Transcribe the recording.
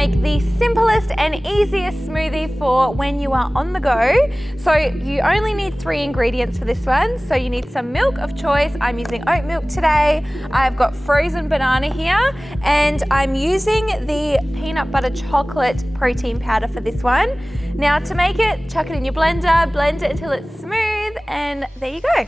make the simplest and easiest smoothie for when you are on the go. So you only need 3 ingredients for this one. So you need some milk of choice. I'm using oat milk today. I've got frozen banana here, and I'm using the peanut butter chocolate protein powder for this one. Now to make it, chuck it in your blender, blend it until it's smooth, and there you go.